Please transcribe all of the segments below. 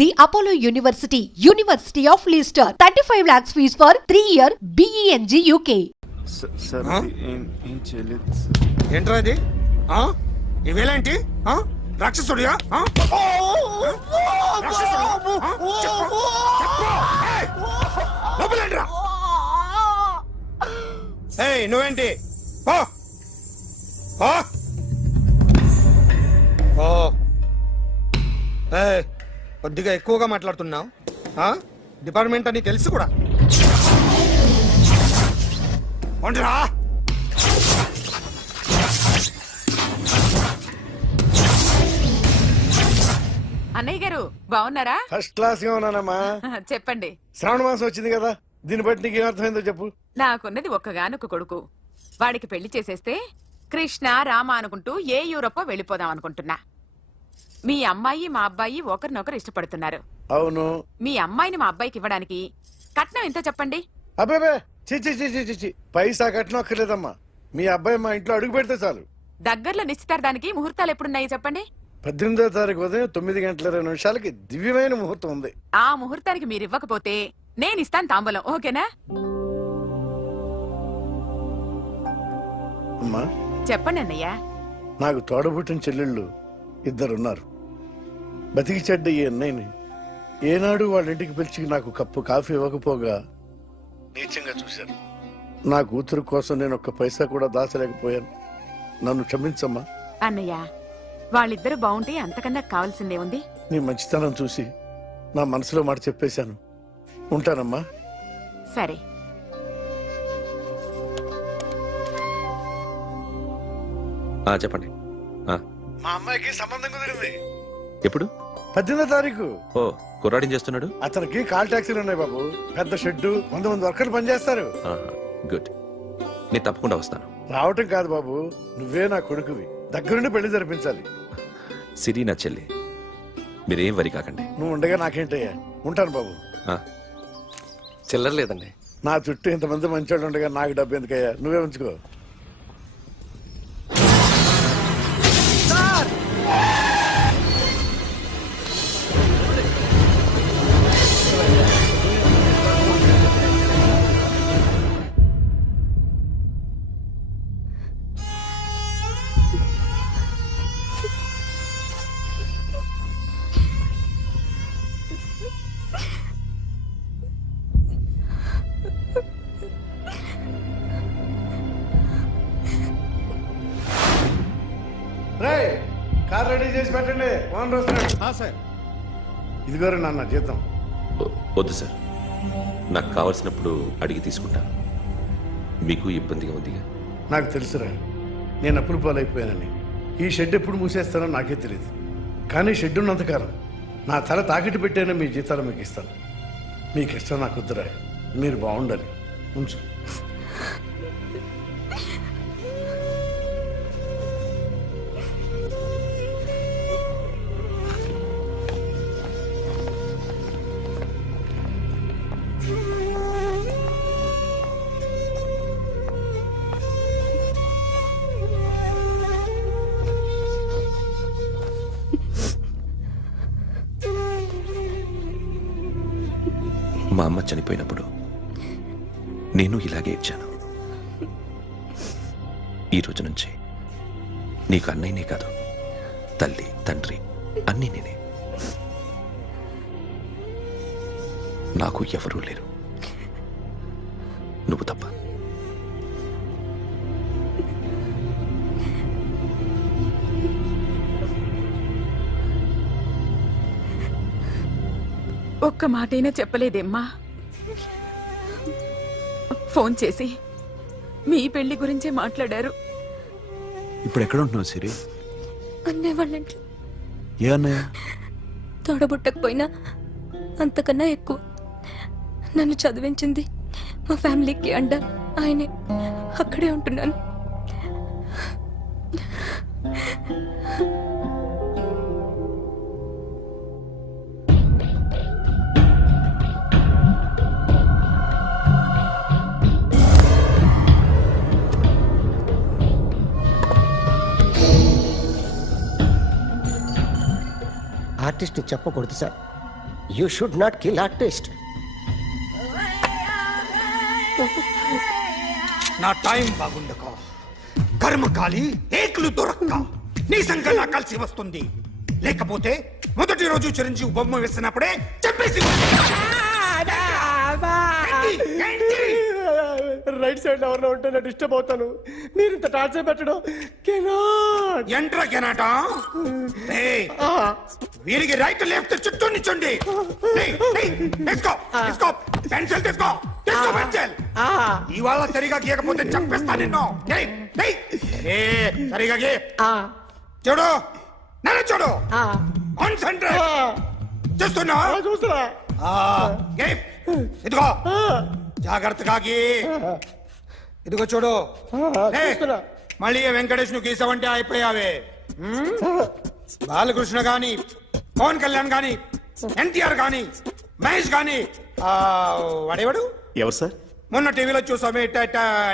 The Apollo University, University of Leicester. 35 lakhs fees for 3-year BEng UK. Sir ఆ? ఏం చేయలేదు ఏంట్రా ఇది ఇవేలాంటి రాక్షసుడియా నువ్వేంటి పో. పో. పో. ఏయ్, కొద్దిగా ఎక్కువగా మాట్లాడుతున్నావు. డిపార్ట్మెంట్ అని తెలుసు కూడా. ఒంటరా అన్నయ్య గారు బాగున్నారా? ఫస్ట్ క్లాస్ గా ఉన్నానమ్మా. చెప్పండి. శ్రావణ మాసం వచ్చింది కదా, దీన్ని బట్టి నీకు ఏమర్థమైందో చెప్పు. నాకున్నది ఒక్కగానొక్క కొడుకు. వాడికి పెళ్లి చేసేస్తే కృష్ణ రామ అనుకుంటూ ఏ యూరోపో వెళ్ళిపోదాం అనుకుంటున్నా. మీ అమ్మాయి మా అబ్బాయి ఒకరినొకరు ఇష్టపడుతున్నారు. అవును. మీ అమ్మాయిని మా అబ్బాయికి ఇవ్వడానికి కట్నం ఎంత చెప్పండి? అబ్బే చిచి చిచి చిచి పైసా కట్నం అక్కర్లేదమ్మా. మీ అబ్బాయి మా ఇంట్లో అడుగు పెడితే చాలు. దగ్గరలో నిశ్చితార్థానికి ముహూర్తాలు ఎప్పుడున్నాయి చెప్పండి? 18వ తారీఖు ఉదయం 9:20 దివ్యమైన ముహూర్తం ఉంది. ఆ ముహూర్తానికి మీరు ఇవ్వకపోతే నేను ఇస్తాను తాంబూలం. ఓకేనా? అమ్మా, చెప్పండి అన్నయ్య. నాకు తోడబుట్టిన చెల్లెళ్ళు ఇద్దరున్నారు. బతికి చెడ్డ ఈ అన్నయ్యని ఏనాడు వాళ్ళ ఇంటికి పిలిచి నాకు కప్పు కాఫీ ఇవ్వకపోగా నీచంగా చూశాను. నా కూతురు కోసం నేను ఒక్క పైసా కూడా దాచలేకపోయాను. నన్ను క్షమించమ్మా. అన్నయ్య, వాళ్ళిద్దరు బాగుంటే అంతకన్నా కావాల్సిందే ఉంది. నీ మంచితనం చూసి నా మనసులో మాట చెప్పేశాను. ఉంటానమ్మా. సరే. చెప్పండి. మా అమ్మాయికి సంబంధం కుదిరింది. ఎప్పుడు? 18వ తారీఖు. ఓ, కుర్రాడిని చేస్తున్నాడు. అతనికి కాల్ టాక్సీలు ఉన్నాయి బాబు. పెద్ద షెడ్డు, 100 మంది వర్కర్లు పనిచేస్తారు. గుడ్. నేను తప్పకుండా వస్తాను. రావటం కాదు బాబు, నువ్వే నా కొడుకువి. దగ్గరుండి పెళ్లి జరిపించాలి. సిరి నా చెల్లి, మీరేం వరి కాకండి. నువ్వు ఉండగా నాకేంటయ్యా. ఉంటాను బాబు. చిల్లర లేదండి. నా చుట్టూ ఇంతమంది మంచోళ్ళు ఉండగా నాకు డబ్బు ఎందుకయ్యా, నువ్వే ఉంచుకో. కార్ రెడీ చేసి పెట్టండి. ఓనర్ వస్తున్నాడు. సార్. ఇదిగోరు నాన్న జీతం. వద్దు సార్, నాకు కావలసినప్పుడు అడిగి తీసుకుంటాను. మీకు ఇబ్బందిగా ఉందిగా. నాకు తెలుసురా, నేను అప్పులు పాలైపోయానని. ఈ షెడ్ ఎప్పుడు మూసేస్తానో నాకే తెలియదు. కానీ షెడ్ ఉన్నంతకాలం నా తల తాకట్టు పెట్టైనా మీ జీతాలు మీకు ఇస్తాను. మీకు ఇష్టం నాకు వద్దురా, మీరు బాగుండాలి. ఉంచు. మా అమ్మ చనిపోయినప్పుడు నేను ఇలాగే ఇచ్చాను. ఈ రోజు నుంచి నీకు అన్నయ్యనే కాదు, తల్లి తండ్రి అన్నీ నేనే. నాకు ఎవరూ లేరు, నువ్వు తప్ప. ఒక్క మాటైనా చెప్పలేదేమ్మా? ఫోన్ చేసి మీ పెళ్లి గురించే మాట్లాడారు. ఇప్పుడు ఎక్కడ ఉంటున్నావు సిరి? అన్నయ్య వాళ్ళంట్లో. ఏ అన్నయ్య? తోడబుట్టకపోయినా అంతకన్నా ఎక్కువ నన్ను చదివించింది మా ఫ్యామిలీకి అండ ఆయనే. అక్కడే ఉంటున్నాను. ఆర్టిస్ట్ చెప్పకూడదు sir. You should not kill artist. నా టైం బాగుండక కర్మకాలి ఏకులు దొరక్క నీ సంఘం నా కలిసి వస్తుంది. లేకపోతే మొదటి రోజు చిరంజీవి బొమ్మ వేసినప్పుడే చెప్పేసి రైట్ సైడ్ ఎవరిలో ఉంటే నేను డిస్టర్బ్ అవుతాను. మీరు ఇంత టార్చర్ పెట్టడం ఎంట్రా కెనాట. వీరికి రైట్ లెఫ్ట్ చుట్టూ నిచ్చండి. పెన్సిల్ తీసుకో పెన్సిల్. ఇవాళ సరిగా గీయకపోతే చంపేస్తా నిన్ను. సరిగా గీ. చూడు నన్ను చూడు. కాన్సంట్రేట్ చూస్తున్నా. ఇదిగో జాగ్రత్తగా గీ. ఇదిగో చూడు. మళ్ళీ వెంకటేష్ ను గీసావంటే అయిపోయావే. బాలకృష్ణ గాని పవన్ కళ్యాణ్ గాని ఎన్టీఆర్ గాని మహేష్ గాని వాడేవాడు ఎవరు సార్? మొన్న టీవీలో చూసామే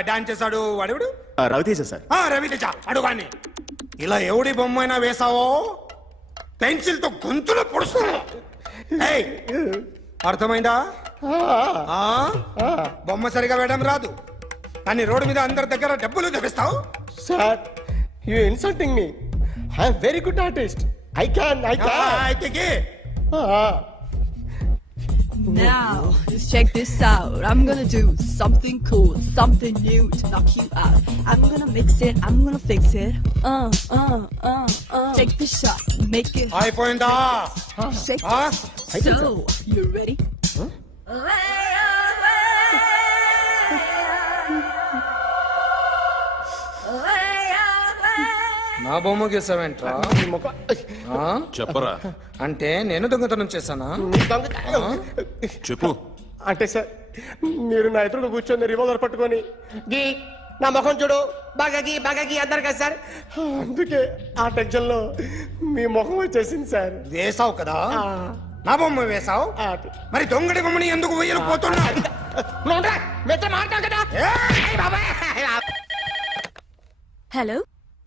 డాన్స్ చేశాడు వాడేవాడు? రవితేజ సార్. రవితేజ అడుగాని. ఇలా ఎవడి బొమ్మ అయినా వేసావో పెన్సిల్ తో గొంతులో పొడుస్తా. అర్థమైందా? బొమ్మ సరిగా వేయడం రాదు కానీ రోడ్డు మీద అందరి దగ్గర డబ్బులు తెప్పిస్తావు. Sir you insulting me. I'm very good artist. I can అయితే Now, just check this out. I'm gonna do something cool, something new to knock you out. I'm gonna mix it, I'm gonna fix it. Take the shot, make it hot. అయిపోయిందా? Shake it. So, you ready? నా బొమ్మ గీసావేంట్రా? చెప్పరా. అంటే నేను దొంగతనం చేశానా? చెప్పు. అంటే సార్ మీరు నా ఎదురు కూర్చొని రివాల్వర్ పట్టుకొని గీ నా ముఖం చూడు బాగా గీ అన్నారు కదా సార్. అందుకే ఆ టెన్షన్ లో మీ ముఖం వచ్చేసింది సార్. వేసావు కదా, నా బొమ్మ వేసావు. మరి దొంగడి బొమ్మని ఎందుకు వేయలు పోతున్నా? Hello,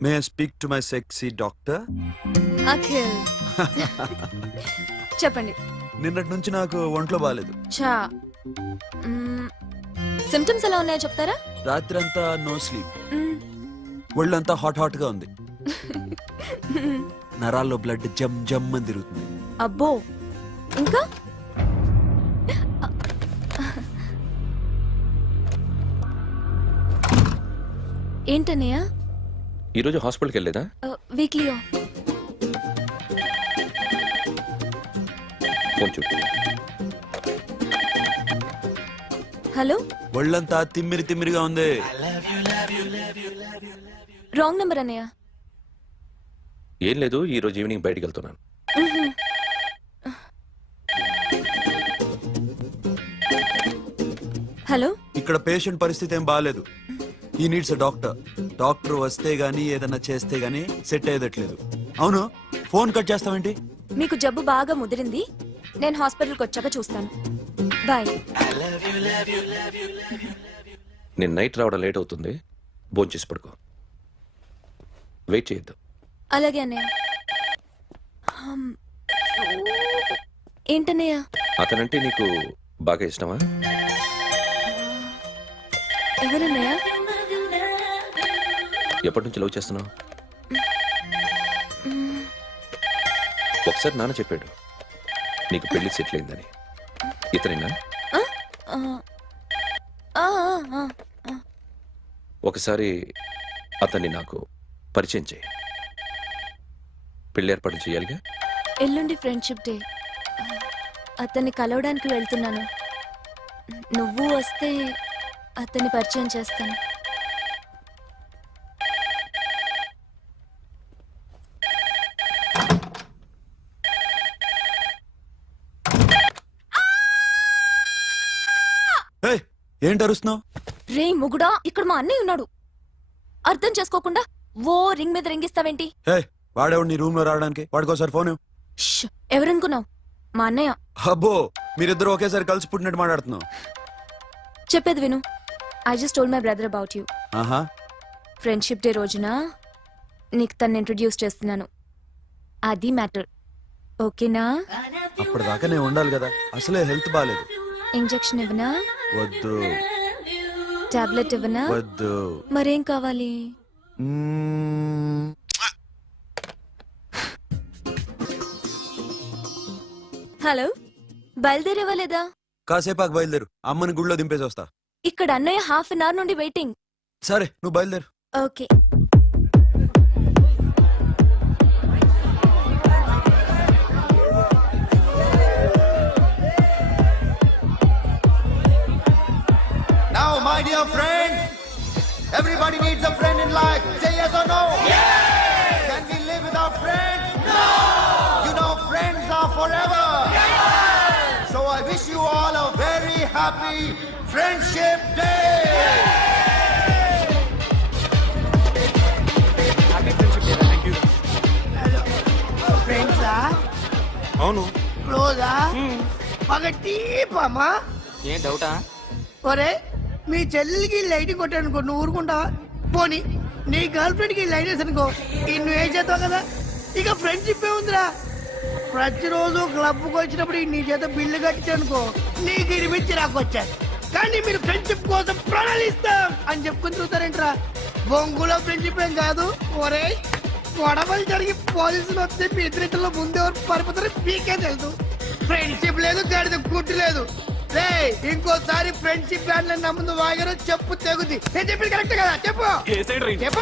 may I speak to my sexy doctor? Akhil. చెప్పండి. నిన్నటి నుంచి నాకు ఒంట్లో బాగాలేదు. చా సిమ్టమ్స్ ఎలా ఉన్నాయో చెప్తారా? రాత్రి అంతా నో స్లీప్. ఒళ్ళంతా హాట్ గా ఉంది. నరాల్లో బ్లడ్ జమ్ జమ్ అని తిరుగుతుంది. అబ్బో, ఇంకా ఏంటన్నయ్య? ఈరోజు హాస్పిటల్కి వెళ్ళేదా? Weekly off. ఫోన్ చూడు. హలో, ఒళ్ళంతా తిమ్మిరిగా ఉంది. రాంగ్ నెంబర్ అన్నయ్య. ఏం లేదు, ఈరోజు ఈవినింగ్ బయటికి వెళ్తున్నాను. హలో, ఇక్కడ పేషెంట్ పరిస్థితి ఏం బాగాలేదు. ఈ నీడ్స్ డాక్టర్. డాక్టర్ వస్తే గానీ ఏదన్నా చేస్తే గానీ సెట్ అయ్యేదట్లేదు. అవును, ఫోన్ కట్ చేస్తావేంటి? మీకు జబ్బు బాగా ముదిరింది. నేను హాస్పిటల్కి వచ్చాక చూస్తాను. బాయ్. నేను నైట్ రావడం లేట్ అవుతుంది, భోంచేసి పడుకో. వెయిట్ చేయొద్దు. అలాగే అన్నయ్య. ఏంటన్నయ్య? అతనంటే నీకు బాగా ఇష్టమా? ఎవరన్నయ్య? ఎప్పటి నుంచి లవ్ చేస్తున్నావు? ఒకసారి నాన్న చెప్పాడు నీకు పెళ్లి సెటిల్ అయిందని. ఇతనేనా? ఒకసారి అతన్ని నాకు పరిచయం చేయి. పెళ్లి ఏర్పాటు చేయాలిగా. ఎల్లుండి ఫ్రెండ్షిప్ డే. అతన్ని కలవడానికి వెళ్తున్నాను. నువ్వు వస్తే అతన్ని పరిచయం చేస్తాను. ఏంటి అరుస్తున్నావు? రే ముగుడా, ఇక్కడ మా అన్నయ్య ఉన్నాడు. అర్థం చేసుకోకుండా ఓ రింగ్ మీద రింగిస్తావేంటి? వాడేవాడు నీ రూమ్ లో రావడానికి? వాడికోసారి ఫోన్. ఎవరనుకున్నావు? మా అన్నయ్య. అబ్బో, మీరిద్దరు ఒకేసారి కలిసి పుట్టినట్టు మాట్లాడుతున్నావు. చెప్పేది విను. I just told my brother about you. ఆహా. ఫ్రెండ్షిప్ డే రోజున నీకు తను ఇంట్రడ్యూస్ చేస్తున్నాను. అది మ్యాటర్. ఓకేనా? అప్పటిదాకా నేను ఉండాలి కదా, అసలే హెల్త్ బాగాలేదు. ఇంజెక్షన్ ఇవ్వనా? వద్దు టాబ్లెట్ ఇవ్వనా? వద్దు. మరేం కావాలి? మ్మ్. హలో, బయలుదేరేవా లేదా? కాసేపాకు బయలుదేరు, అమ్మని గుళ్ళో దింపేసి వస్తా. ఇక్కడ అన్నయ్య హాఫ్ అన్ అవర్ నుండి వెయిటింగ్. సరే నువ్వు బయలుదేరు. Okay. Now, my dear friend, everybody needs a friend in life. Say yes or no? Yes! Can we live without friends? No! You know, friends are forever. Yes! So I wish you all a very happy Friendship Day! Happy Friendship Day, thank you. ఫ్రెండ్సా? అవును. క్లోజా? బాగా deep అమ్మా? ఏం డౌటా? ఒరే, మీ చెల్లెలికి light కొట్టానుకో, నువ్వు ఊరుకుంటావా? పోనీ నీ గర్ల్ ఫ్రెండ్ కి లైట్ వేసి అనుకో, నువ్వు ఏం చేస్తావు కదా? ఇక ఫ్రెండ్షిప్ ఏ ఉందిరా. ప్రతిరోజు క్లబ్కి వచ్చినప్పుడు నీ చేత బిల్లు కట్టించనుకో, నీకు ఇరిమిచ్చి రాకొచ్చాను. కానీ మీరు ఫ్రెండ్షిప్ కోసం ప్రణాళిస్తాం అని చెప్పుకుని చూస్తారేంట్రా? బొంగులో ఫ్రెండ్షిప్ ఏం కాదు. ఒరే, గొడవలు జరిగి పోలీసులు వస్తే మీ ఇద్దరిలో ముందెవరు పరిపోతారో మీకే తెలుసు. ఫ్రెండ్షిప్ లేదు, గడిద గుడ్డు లేదు. రే, ఇంకోసారి ఫ్రెండ్షిప్ బ్యాండ్ నమ్ముందు వాగారో చెప్పు తెగుద్ది. నేను చెప్పింది కరెక్ట్ కదా? చెప్పు చెప్పు.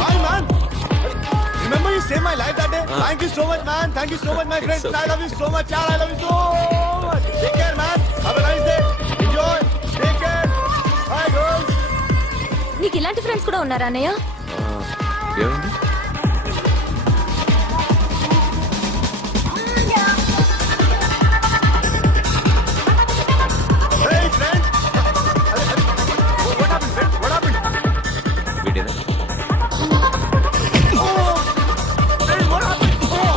Hi, man. Remember you saved my life that day? Thank you so much, man. Thank you so much, my friend. I love you so much, yaar. I love you so much. Take care, man. Have a nice day. Enjoy. Take care. Bye, girls. నీకు ఇలాంటి friends కూడా ఉన్నారా అన్నయ్య? ఏమైంది? Hey, friend. What happened, friend? What happened? వీడేనా? Oh, friend, what happened? Oh.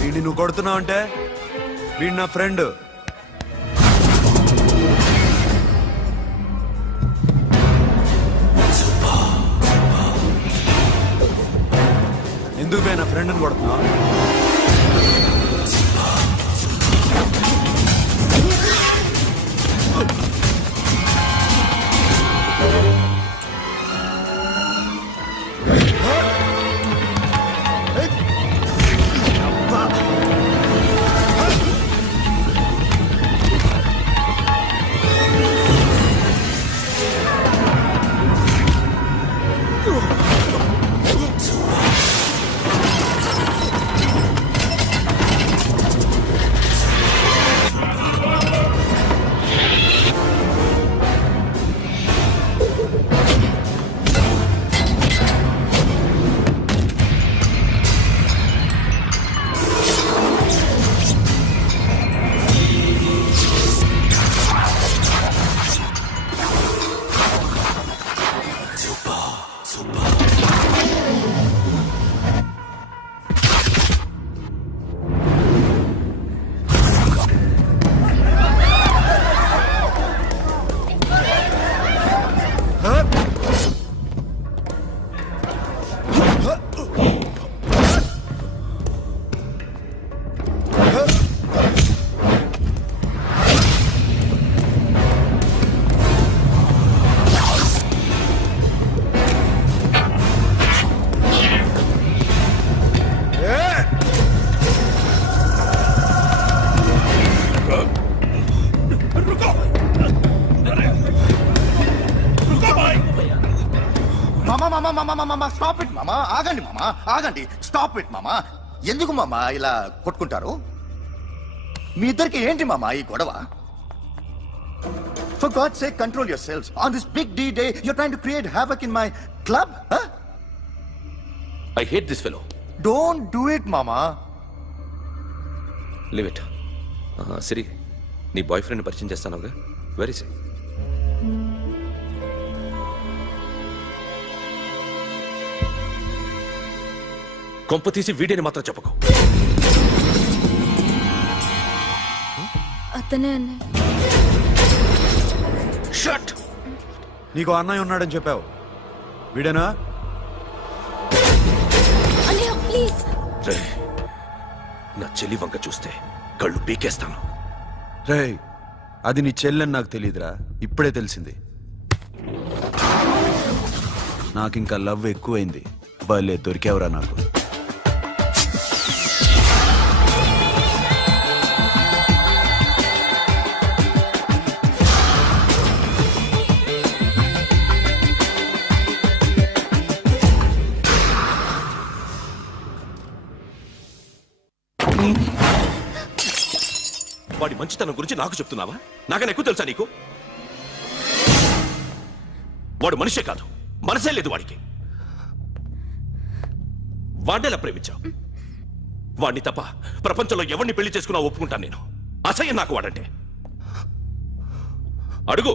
వీడిని నువ్వు కొడుతున్నావు అంటే వీడు నా ఫ్రెండ్. ఎందుకు పోయి నా ఫ్రెండ్ని కొడుతున్నావు? స్టాప్ ఇట్ మామా, ఆగండి మామా, ఆగండి. స్టాప్ ఇట్ మామా. ఎందుకు మామా ఇలా కొట్టుకుంటారు? మీ ఇద్దరికి ఏంటి మామా ఈ గొడవ? For God's sake, control yourselves. On this big D day, you're trying to create havoc in my club, huh? I hate this fellow. Don't do it మామా. Leave it. సిరి, నీ బాయ్ ఫ్రెండ్ పరిచయం చేస్తానుగా. వెరీ సే. కొంప తీసి వీడియోని మాత్రం చెప్పకు. అతనే అన్నయ్య. షట్. నీకు అన్నయ్య ఉన్నాడని చెప్పావు, వీడేనా? అన్నయ్య ప్లీజ్. రేయ్, నా చెల్లి వంక చూస్తే కళ్ళు పీకేస్తాను. రేయ్, అది నీ చెల్లెని నాకు తెలియదురా, ఇప్పుడే తెలిసింది. నాకింకా లవ్ ఎక్కువైంది. భలే దొరికావురా నాకు. వాడి మంచితనం గురించి నాకు చెప్తున్నావా? నాకన్నా ఎక్కువ తెలుసా నీకు? వాడు మనిషే కాదు, మనసే లేదు వాడికి. వాడినేలా ప్రేమించావు? వాడిని తప్ప ప్రపంచంలో ఎవరిని పెళ్లి చేసుకున్నా ఒప్పుకుంటాను నేను. అసహ్యం నాకు వాడంటే. అడుగు,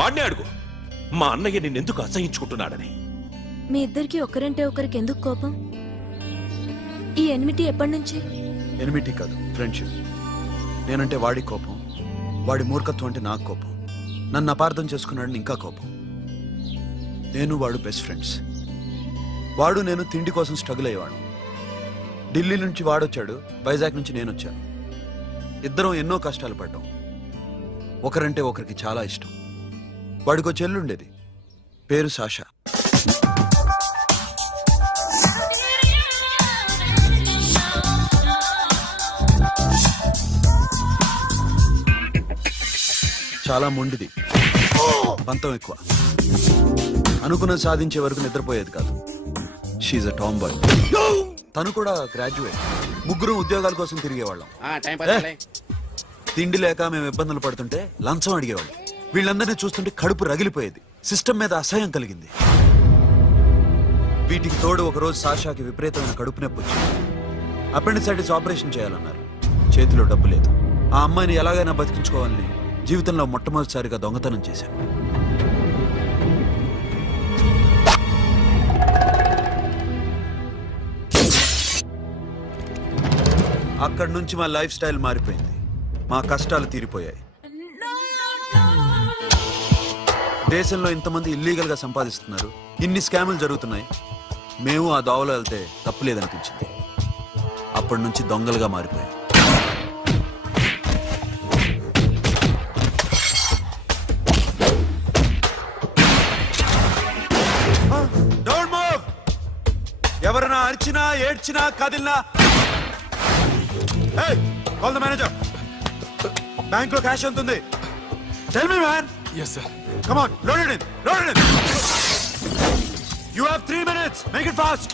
వాడినే అడుగు, మా అన్నయ్య నిన్నెందుకు అసహించుకుంటున్నాడని. మీ ఇద్దరికి ఒకరంటే ఒకరికి ఎందుకు కోపం? ఈ ఎనిమిటి ఎప్పటి నుంచి? ఎనిమిటీ కాదు, ఫ్రెండ్షిప్. నేనంటే వాడి కోపం, వాడి మూర్ఖత్వం అంటే నాకు కోపం. నన్ను అపార్థం చేసుకున్నాడని ఇంకా కోపం. నేను వాడు బెస్ట్ ఫ్రెండ్స్. వాడు నేను తిండి కోసం స్ట్రగుల్ అయ్యేవాడు. ఢిల్లీ నుంచి వాడొచ్చాడు, వైజాగ్ నుంచి నేను వచ్చాను. ఇద్దరం ఎన్నో కష్టాలు పడ్డాం. ఒకరంటే ఒకరికి చాలా ఇష్టం. వాడికో చెల్లుండేది, పేరు సాషా. చాలా మొండిది, పంతం ఎక్కువ. అనుకున్నది సాధించే వరకు నిద్రపోయేది కాదు. She a tomboy. తను కూడా గ్రాడ్యుయేట్. ముగ్గురు ఉద్యోగాల కోసం తిరిగేవాళ్ళం. తిండి లేక మేము ఇబ్బందులు పడుతుంటే లంచం అడిగేవాళ్ళం. వీళ్ళందరినీ చూస్తుంటే కడుపు రగిలిపోయేది. సిస్టమ్ మీద అసహ్యం కలిగింది. వీటికి తోడు ఒకరోజు సాషాకి విపరీతమైన కడుపు నొప్పి వచ్చింది. అపెండిసైటిస్ ఆపరేషన్ చేయాలన్నారు. చేతిలో డబ్బు లేదు. ఆ అమ్మాయిని ఎలాగైనా బతికించుకోవాలని జీవితంలో మొట్టమొదటిసారిగా దొంగతనం చేశాను. అక్కడి నుంచి మా లైఫ్ స్టైల్ మారిపోయింది. మా కష్టాలు తీరిపోయాయి. దేశంలో ఇంతమంది ఇల్లీగల్ గా సంపాదిస్తున్నారు, ఇన్ని స్కాములు జరుగుతున్నాయి. మేము ఆ దోవలో వెళ్తే తప్పులేదనిపించింది. అప్పటి నుంచి దొంగలుగా మారిపోయాయి. ఎవరైనా అరిచినా ఏడ్చినా కదిలినా కాల్ ద మేనేజర్. బ్యాంక్ లో క్యాష్ ఎంత ఉంది? Tell me man. Yes, sir. Come on, load it in, load it in. You have 3 minutes. Make it fast.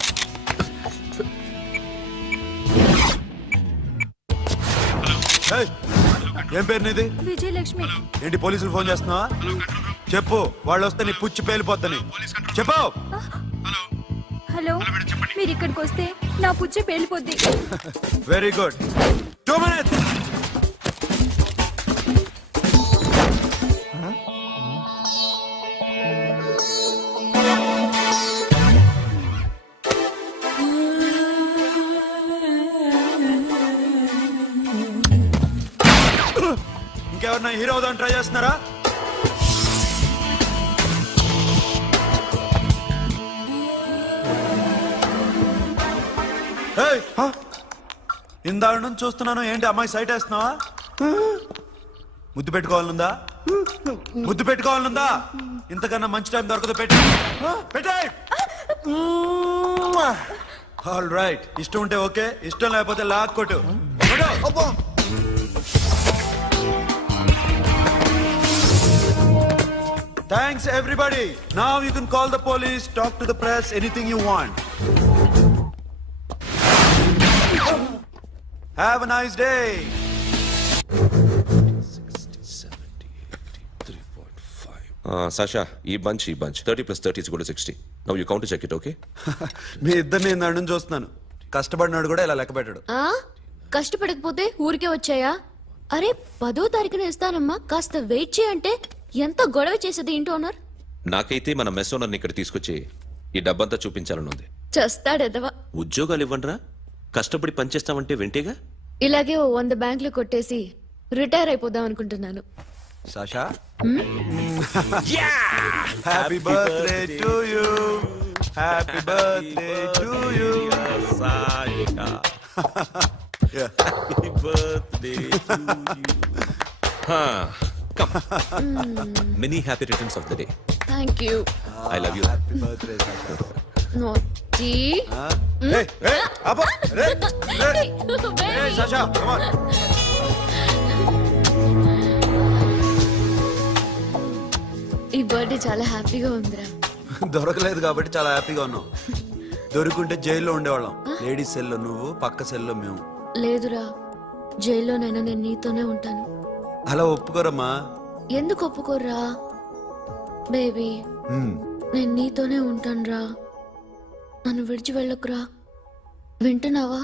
ఏం పేరు నీది? విజయలక్ష్మి. ఏంటి పోలీసులు ఫోన్ చేస్తున్నావా? చెప్పు, వాళ్ళు వస్తే నీ పుచ్చి పేలిపోద్దని చెప్పు. హలో, మీరు ఇక్కడికి వస్తే నా పుచ్చి పేలిపోద్ది. Very good. 2 minutes. ఇంకెవరన్నా హీరో అవుదామని ట్రై చేస్తున్నారా? ఇందాక నుంచి చూస్తున్నాను, ఏంటి అమ్మాయి సైట్ వేస్తున్నావా? ముద్దు పెట్టుకోవాలనుందా? ముద్దు పెట్టుకోవాలనుందా? ఇంతకన్నా మంచి టైం దొరకదు. పెట్టే. ఆల్ రైట్, ఇష్టం ఉంటే ఓకే, ఇష్టం లేకపోతే లాక్కొట్టు. Thanks everybody. Now you can call the police, talk to the press, anything you want. Have a nice day. 60, 70, 80, 3.5. Sasha, ఈ bunch 30 plus 30 is equal to 60. Now you count to check it, okay? మీ ఇద్దరిని ఇందాక నుంచి చూస్తున్నాను. కష్టపడినాడు కూడా ఇలా లెక్క పెట్టాడు. ఆ కష్టపడకపోతే ఊరికే వచ్చాయా? అరే 10వ తారీఖున ఇస్తానమ్మా, కాస్త వెయిట్ చేయంటే ఎంత గొడవ చేసేది ఏంటి ఓనర్. నాకైతే మన మెస్ ఓనర్ని ఇక్కడ తీసుకొచ్చి ఈ డబ్బంతా చూపించాలనుంది. చస్తాడెదవా. ఉద్యోగాలు ఇవ్వండిరా, కష్టపడి పనిచేస్తామంటే వెంటేగా. ఇలాగే ఓ 100 బ్యాంకులు కొట్టేసి రిటైర్ అయిపోదాం అనుకుంటున్నాను. Sasha happy birthday to you, happy birthday to you. Many happy returns of the day. Thank you. I love you. Happy birthday Sasha. నోటి సాషా come on. ఈ బర్త్డే చాలా హ్యాపీగా ఉందిరా. దొరకలేదు కాబట్టి చాలా హ్యాపీగా ఉన్నాం. దొరుకుంటే జైల్లో ఉండేవాళ్ళం. లేడీస్ సెల్లో నువ్వు, పక్క సెల్లో మేము. లేదురా, జైల్లోనైనా నేను నీతోనే ఉంటాను. అలా ఒప్పుకోరమ్మా. ఎందుకు ఒప్పుకోర్రా బేబీ? నేను నీతోనే ఉంటానురా, నన్ను విడిచి వెళ్ళకురా. వింటున్నావా?